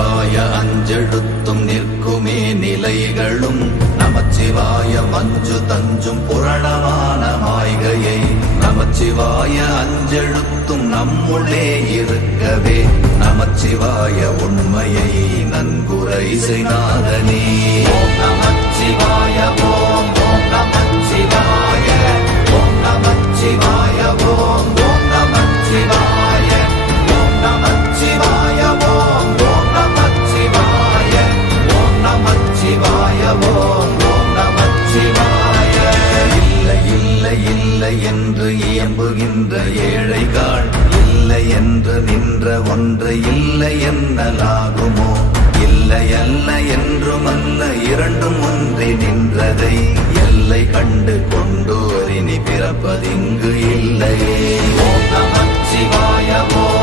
நமச்சிவாய அஞ்செழுத்தும் நிற்குமே நிலைகளும் நமச்சிவாய மஞ்சு தஞ்சும் புரணமான மாய்கையை நமச்சிவாய அஞ்செழுத்தும் நம்முள்ளே இருக்கவே நமச்சிவாய உண்மையை நன்குரை செய்நாதனே. ஓம் நமச்சிவாய ஓம் ஓம் நமச்சிவாய ஓம் நமச்சிவாய ஓம் ஓம் நமச்சிவாய ஓம் நமச்சிவாய ஓம் ஓம் நமச்சிவாய ஓம் நமச்சிவாய ஓம் ஓம் நமச்சிவாய. இல்லை இல்லை இல்லை என்று இயம்புகின்ற ஏழைகள் இல்லை என்று நின்ற ஒன்று இல்லை என்னலாகுமோ? இல்லை அல்ல என்றும் அல்ல இரண்டும் ஒன்றி நின்றதை எல்லை கண்டு கொண்டோர் இனி பிறப்பதிங்கு இல்லையே. ஓம் நமச்சிவாய ஓம்